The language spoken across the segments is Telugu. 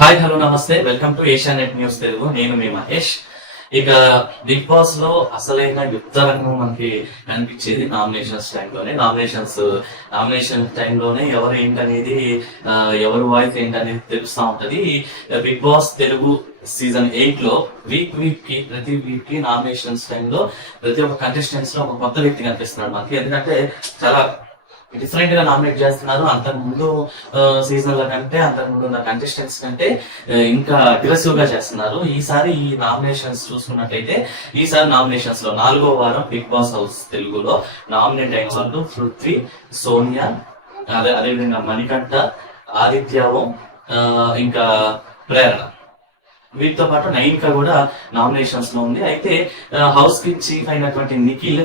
Hi hello namaste. Welcome to Asianet news Telugu. నేను మీ మహేష్. ఇక బిగ్ బాస్లో అసలైన యుద్ధ రంగం మనకి కనిపించేది నామినేషన్స్ టైంలోనే నామినేషన్స్ నామినేషన్ టైంలోనే ఎవరు ఏంటనేది ఎవరు వాయిస్ ఏంటనేది తెలుస్తా ఉంటది. బిగ్ బాస్ తెలుగు సీజన్ ఎయిట్లో వీక్ వీక్కి ప్రతి వీక్కి నామినేషన్స్ టైంలో ప్రతి ఒక్క కంటెస్టెంట్స్లో ఒక కొత్త వ్యక్తి కనిపిస్తున్నాడు మనకి. ఎందుకంటే చాలా డిఫరెంట్గా నామినేట్ చేస్తున్నారు. అంతకు ముందు సీజన్ ల కంటే అంతకు ముందు ఉన్న కంటెస్టెంట్స్ కంటే ఇంకా అగ్రెసివ్గా చేస్తున్నారు. ఈసారి ఈ నామినేషన్స్ చూసుకున్నట్లయితే ఈసారి నామినేషన్స్లో నాలుగో వారం బిగ్ బాస్ హౌస్ తెలుగులో నామినేట్ అయిన వాళ్ళు పృథ్వీ సోనియా అదే అదేవిధంగా మణికంఠ ఆదిత్యవం ఇంకా ప్రేరణ. వీటితో పాటు నైన్కా కూడా నామినేషన్స్లో ఉంది. అయితే హౌస్కి చీఫ్ అయినటువంటి నిఖిల్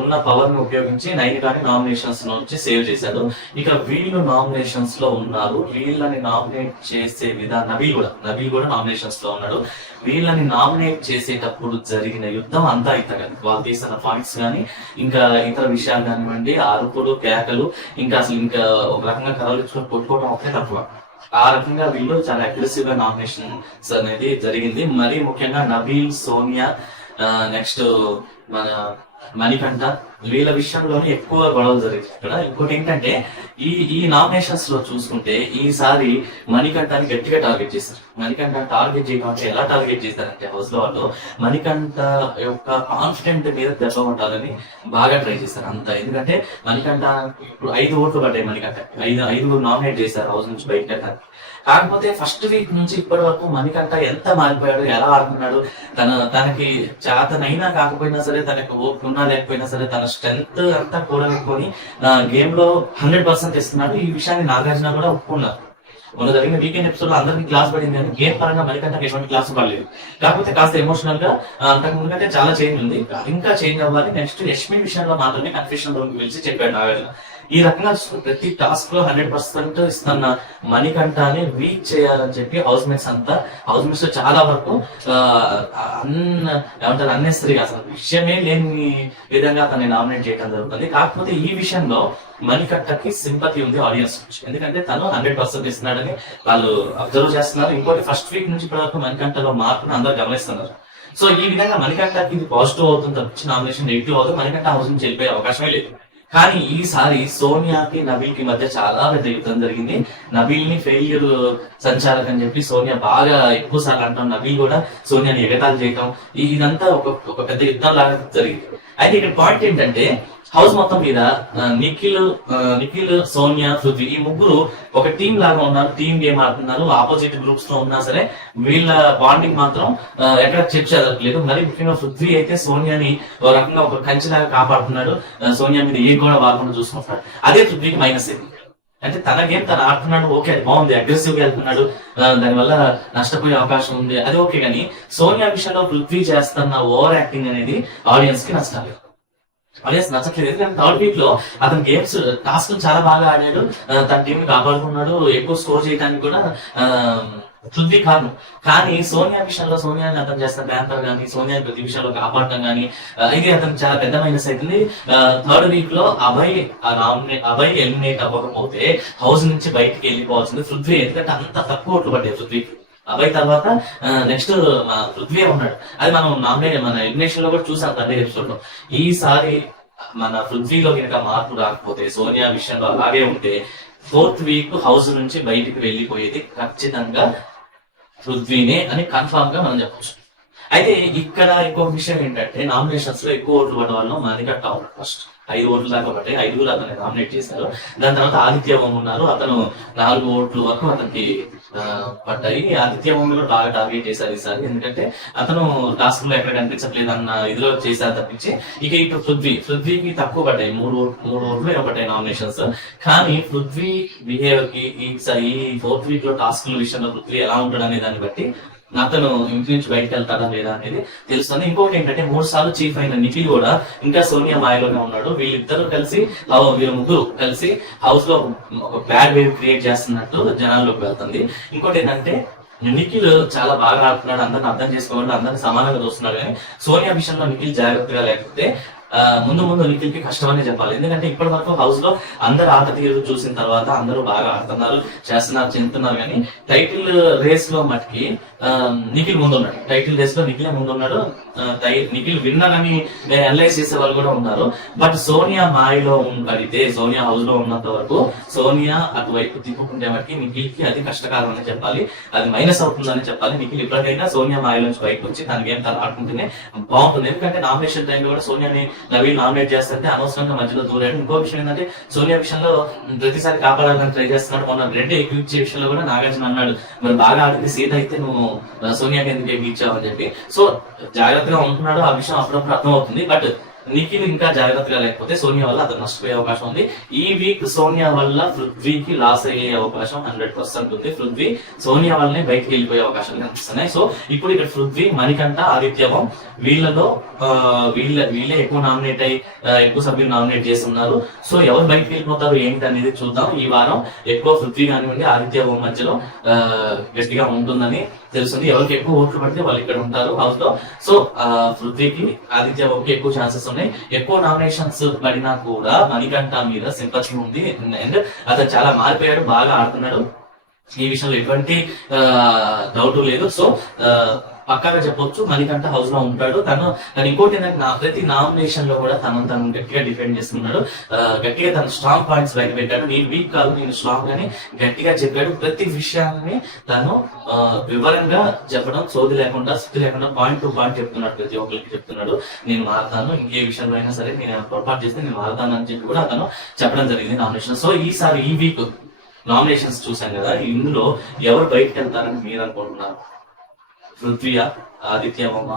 ఉన్న పవర్ని ఉపయోగించి నైన్ కానీ నామినేషన్స్ నుంచి సేవ్ చేశారు ఇక వీళ్ళు నామినేషన్స్లో ఉన్నారు. వీళ్ళని నామినేట్ చేసే విధానం నబీల్ కూడా నబీల్ కూడా నామినేషన్స్లో ఉన్నాడు. వీళ్ళని నామినేట్ చేసేటప్పుడు జరిగిన యుద్ధం అంతా ఇతగదు వాళ్ళు తీసిన పాయింట్స్ కానీ ఇంకా ఇతర విషయాలు కానివ్వండి అరుపులు కేకలు ఇంకా అసలు ఇంకా ఒక రకంగా కలవరించుకొని కొట్టుకోవడం ఒకటే తక్కువ. ఆ రకంగా వీళ్ళు చాలా అగ్రెసివ్గా నామినేషన్స్ అనేది జరిగింది. మరి ముఖ్యంగా నబీల్ సోనియా నెక్స్ట్ మన మణికంఠ వీళ్ళ విషయంలోనే ఎక్కువ గొడవలు జరిగాయి. ఇక్కడ ఇంకోటి ఏంటంటే ఈ ఈ నామినేషన్స్లో చూసుకుంటే ఈసారి మణికంఠాన్ని గట్టిగా టార్గెట్ చేశారు. మణికంఠ టార్గెట్ చేయడం ఎలా టార్గెట్ చేశారంటే హౌస్లో వాళ్ళు మణికంఠ యొక్క కాన్ఫిడెంట్ మీద దెబ్బ కొట్టాలని బాగా ట్రై చేశారు అంత. ఎందుకంటే మణికంఠ ఇప్పుడు ఐదు ఓట్లు పడ్డాయి మణికంఠ. ఐదు ఐదుగురు నామినేట్ చేశారు హౌస్ నుంచి బయట కాకపోతే ఫస్ట్ వీక్ నుంచి ఇప్పటి వరకు మణికంఠ ఎంత మారిపోయాడు ఎలా ఆడుతున్నాడు తన తనకి చేతనైనా కాకపోయినా సరే తనకి ఓపిక ఉన్నా లేకపోయినా సరే తన స్ట్రెంత్ అంతా కూడబెట్టుకొని గేమ్లో హండ్రెడ్ పర్సెంట్ ఇస్తున్నాడు ఈ విషయాన్ని నాగార్జున కూడా ఒప్పుకున్నారు. మొన్న జరిగిన వీకెండ్ ఎపిసోడ్లో అందరికీ క్లాస్ పడింది కానీ గేమ్ పరంగా మణికంఠకి ఎటువంటి క్లాస్ పడలేదు. కాకపోతే కాస్త ఎమోషనల్గా అంతకు ముందుకంటే చాలా చేంజ్ ఉంది. ఇంకా చేంజ్ అవ్వాలి. నెక్స్ట్ యష్మి విషయంలో మాత్రమే కన్ఫ్యూషన్లోకి పిలిచి చెప్పాడు నాగార్జున. ఈ రకంగా ప్రతి టాస్క్లో హండ్రెడ్ పర్సెంట్ ఇస్తున్న మణికంఠని వీక్ చేయాలని చెప్పి హౌస్ మేట్స్ అంతా హౌస్ మేట్స్ చాలా వరకు ఆ, ఏమంటారు అన్నెసరీ అసలు విషయమే లేని విధంగా తనని నామినేట్ చేయడం జరుగుతుంది. కాకపోతే ఈ విషయంలో మణికట్టకి సింపతి ఉంది ఆడియన్స్ నుంచి. ఎందుకంటే తను హండ్రెడ్ పర్సెంట్ ఇస్తున్నాడని వాళ్ళు అబ్జర్వ్ చేస్తున్నారు. ఇంకోటి ఫస్ట్ వీక్ నుంచి ఇప్పటివరకు మణికంఠలో మార్పును అందరూ గమనిస్తున్నారు. సో ఈ విధంగా మణికంఠకి ఇది పాజిటివ్ అవుతుంది తప్పించి నామినేషన్ నెగిటివ్ అవుతుంది. మణికంఠ హౌస్ నుంచి వెళ్ళిపోయే అవకాశమే లేదు. కానీ ఈసారి సోనియాకి నబీల్కి మధ్య చాలా పెద్ద యుద్ధం జరిగింది. నబీల్ని ఫెయిల్యూర్ సంచాలక్ అని చెప్పి సోనియా బాగా ఎక్కువ సార్లు అంటాం. నబీల్ కూడా సోనియాని ఎగతాలు చేయటం. ఇదంతా ఒక ఒక పెద్ద యుద్ధం లాగా జరిగింది. అయితే ఇక్కడ పాయింట్ ఏంటంటే హౌస్ మొత్తం మీద నిఖిల్ నిఖిల్ సోనియా పృథ్వీ ఈ ముగ్గురు ఒక టీం లాగా ఉన్నారు. టీం గేమ్ ఆడుతున్నారు. ఆపోజిట్ గ్రూప్స్లో ఉన్నా సరే వీళ్ళ బాండింగ్ మాత్రం ఎక్కడ చెక్ జరగట్లేదు మరి ముఖ్యంగా పృథ్వీ అయితే సోనియాని ఒక రకంగా ఒక కంచెలాగా కాపాడుతున్నాడు. సోనియా మీద ఏ కూడా వాడకుండా చూసుకుంటున్నాడు అదే పృథ్వీకి మైనస్ ఇది అంటే తన గేమ్ తను ఆడుతున్నాడు ఓకే అది బాగుంది అగ్రెసివ్గా వెళ్తున్నాడు దానివల్ల నష్టపోయే అవకాశం ఉంది అది ఓకే కానీ సోనియా విషయంలో పృథ్వీ చేస్తున్న ఓవర్ యాక్టింగ్ అనేది ఆడియన్స్కి నష్టాలు. ఆడియన్స్ నచ్చట్లేదు కానీ థర్డ్ వీక్లో అతను గేమ్స్ టాస్క్ చాలా బాగా ఆడాడు. తన టీం కాపాడుకున్నాడు ఎక్కువ స్కోర్ చేయడానికి కూడా ఆ, పృథ్వీ కానీ సోనియా విషయంలో సోనియాని అతను చేస్తున్న బ్యాంపర్ కానీ సోనియాని ప్రతి విషయంలో కాపాడటం కానీ ఇది అతను చాలా పెద్ద మైనస్ అవుతుంది థర్డ్ వీక్లో అభయ్ ఆ అభయ్ ఎలిమినేట్ అవ్వకపోతే హౌస్ నుంచి బయటికి వెళ్ళిపోవాల్సింది పృథ్వీ ఎందుకంటే అంత తక్కువ ఓట్లు పడ్డాయి పృథ్వీకి అబ్బాయి తర్వాత నెక్స్ట్ మా పృథ్వీ ఉన్నాడు. అది మనం నామినేట్ మన ఎలిమినేషన్లో కూడా చూసాం తండ్రి ఎపిసోడ్లో. ఈసారి మన పృథ్వీలో కనుక మార్పు రాకపోతే సోనియా విషయంలో అలాగే ఉంటే ఫోర్త్ వీక్ హౌస్ నుంచి బయటికి వెళ్ళిపోయేది ఖచ్చితంగా పృథ్వీనే అని కన్ఫామ్గా మనం చెప్పవచ్చు అయితే ఇక్కడ ఇంకో విషయం ఏంటంటే నామినేషన్స్లో ఎక్కువ ఓట్లు పడ్డ వాళ్ళు మణికట్ట ఉన్నాడు ఫస్ట్ ఐదు ఓట్లు దాకా పట్టాయి ఐదుగురు అతన్ని నామినేట్ చేశారు. దాని తర్వాత ఆదిత్య ఓం ఉన్నారు. అతను నాలుగు ఓట్లు వరకు అతనికి పడ్డాయి. ఆదిత్య ఓం కూడా బాగా టార్గెట్ చేశారు ఈసారి. ఎందుకంటే అతను టాస్క్లో ఎక్కడ కనిపించట్లేదు అన్న ఇదిలో చేశారు తప్పించి ఇక ఇటు పృథ్వీ పృథ్వీకి తక్కువ పడ్డాయి. మూడు మూడు ఓట్లు ఏమో నామినేషన్స్ కానీ పృథ్వీ బిహేవియర్కి ఈ ఫోర్త్ వీక్లో టాస్క్ విషయంలో పృథ్వీ ఎలా ఉంటాడు అనే దాన్ని బట్టి అతను ఇంటి నుంచి బయటకు వెళ్తాడా లేదా అనేది తెలుస్తుంది. ఇంకొకటి ఏంటంటే మూడు సార్లు చీఫ్ అయిన నిఖిల్ కూడా ఇంకా సోనియా మాయలోనే ఉన్నాడు. వీళ్ళిద్దరూ కలిసి వీళ్ళ ముగ్గురు కలిసి హౌస్లో ఒక బ్యాడ్ వేవ్ క్రియేట్ చేస్తున్నట్టు జనాల్లోకి వెళ్తుంది. ఇంకోటి ఏంటంటే నిఖిల్ చాలా బాగా ఆడుతున్నాడు. అందరిని అర్థం చేసుకోవాలి అందరిని సమానంగా చూస్తున్నాడు కానీ సోనియా విషయంలో నిఖిల్ జాగ్రత్తగా లేకపోతే ముందు ముందు నిఖిల్కి కష్టమనే చెప్పాలి. ఎందుకంటే ఇప్పటి వరకు హౌస్లో అందరు ఆట తీరు చూసిన తర్వాత అందరూ బాగా ఆడుతున్నారు చేస్తున్నారు చెందుతున్నారు కానీ టైటిల్ రేస్లో మటుకి నిఖిల్ ముందున్నాడు. టైటిల్ రేస్లో నిఖిల్ ముందున్నాడు. ఉన్నాడు నిఖిల్ విన్నర్ అని అనలైజ్ చేసే వాళ్ళు కూడా ఉన్నారు. బట్ సోనియా మాయలో ఉన్- పడితే సోనియా హౌస్లో ఉన్నంత వరకు సోనియా అటువైపు తిప్పుకుంటే వాటికి నిఖిల్కి అది కష్టకాలం అని చెప్పాలి. అది మైనస్ అవుతుందని చెప్పాలి. నిఖిల్ ఇప్పటికైనా సోనియా మాయలో నుంచి బయటకు వచ్చి దాని గేమ్ తను ఆడుకుంటేనే బాగుంటుంది. ఎందుకంటే నామినేషన్ టైంలో కూడా సోనియాని నవీన్ నామినేట్ చేస్తుంటే అనవసరంగా మధ్యలో దూరాడు. ఇంకో విషయం ఏంటంటే సోనియా విషయంలో ప్రతిసారి కాపాడాలని ట్రై చేస్తున్నాడు. మొన్న రెడ్ ఎక్విచ్చే విషయంలో కూడా నాగార్జున అన్నాడు. మరి బాగా ఆడితే సీత అయితే నువ్వు సోనియా సోనియాకి ఎందుకు చెప్పి. సో జాగ్రత్తగా ఉంటున్నాడు ఆ విషయం అప్పుడప్పుడు అర్థమవుతుంది. బట్ నిఖిల్ ఇంకా జాగ్రత్తగా లేకపోతే సోనియా వల్ల అతను నష్టపోయే అవకాశం ఉంది. ఈ వీక్ సోనియా వల్ల పృథ్వీకి లాస్ అయ్యే అవకాశం హండ్రెడ్ పర్సెంట్ ఉంది. పృథ్వీ సోనియా వల్లనే బయటకి వెళ్ళిపోయే అవకాశాలు కనిపిస్తున్నాయి. సో ఇప్పుడు ఇక్కడ పృథ్వీ మణికంఠ ఆదిత్యవం వీళ్ళలో వీళ్ళ వీళ్ళే ఎక్కువ నామినేట్ అయ్యి ఎక్కువ సభ్యులు నామినేట్ చేస్తున్నారు. సో ఎవరు బయటకి వెళ్ళిపోతారు ఏంటి అనేది చూద్దాం. ఈ వారం ఎక్కువ పృథ్వీ కానివ్వండి ఆదిత్యవం మధ్యలో గట్టిగా ఉంటుందని తెలుస్తుంది. ఎవరికి ఎక్కువ ఓట్లు పడితే వాళ్ళు ఇక్కడ ఉంటారు హౌస్లో. సో పృథ్వీకి ఆదిత్య ఎక్కువ ఛాన్సెస్ ఉన్నాయి ఎక్కువ నామినేషన్స్ పడినా కూడా మణికంఠ మీద సింపతి ఉంది. అండ్ అతను చాలా మారిపోయాడు బాగా ఆడుతున్నాడు. ఈ విషయంలో ఎటువంటి డౌట్ లేదు. సో ఆ, పక్కాగా చెప్పొచ్చు. మణికంఠ హౌస్లో ఉంటాడు. తను తను ఇంకోటి ఏంటంటే నా ప్రతి నామినేషన్లో కూడా తను తను గట్టిగా డిఫెండ్ చేస్తున్నాడు. గట్టిగా తన స్ట్రాంగ్ పాయింట్స్ బయట పెట్టాడు. నేను వీక్ కాదు నేను స్ట్రాంగ్ అని గట్టిగా చెప్పాడు. ప్రతి విషయాన్ని తను ఆ, వివరంగా చెప్పడం సోది లేకుండా శుద్ధి లేకుండా పాయింట్ టు పాయింట్ చెప్తున్నాడు. ప్రతి ఒక్కరికి చెప్తున్నాడు. నేను మారుతాను. ఇంకే విషయంలో అయినా సరే నేను పొరపాటు చేస్తే నేను మారుతాను అని చెప్పి కూడా అతను చెప్పడం జరిగింది నామినేషన్ సో ఈసారి ఈ వీక్ నామినేషన్స్ చూసాం కదా. ఇందులో ఎవరు బయటకు వెళ్తారని మీరు అనుకుంటున్నారు? పృథ్వీయ ఆదిత్య బొమ్మ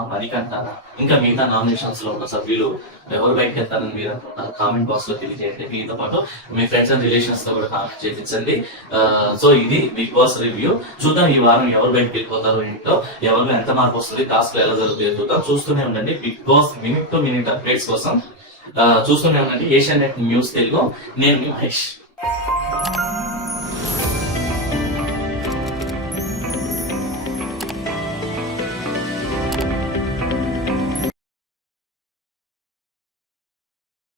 ఇంకా మిగతా నామినేషన్స్లో ఉన్న సభ్యులు ఎవరు బయటకు వెళ్తారని మీరు అనుకుంటున్నారు కామెంట్ బాక్స్లో తెలియజేయండి. మీతో పాటు మీ ఫ్రెండ్స్ అండ్ రిలేషన్స్తో కూడా కామెంట్ చేయించండి సో ఇది బిగ్ బాస్ రివ్యూ చూద్దాం ఈ వారం ఎవరు బయటకు వెళ్ళిపోతారో ఏంటో ఎవరిలో ఎంత మార్పు వస్తుంది టాస్క్లో ఎలా జరుగుతుంది చూద్దాం. చూస్తూనే ఉండండి Bigg Boss minute to minute updates కోసం. చూస్తూనే ఉండండి. Asianet News Telugu. నేను మీ మహేష్.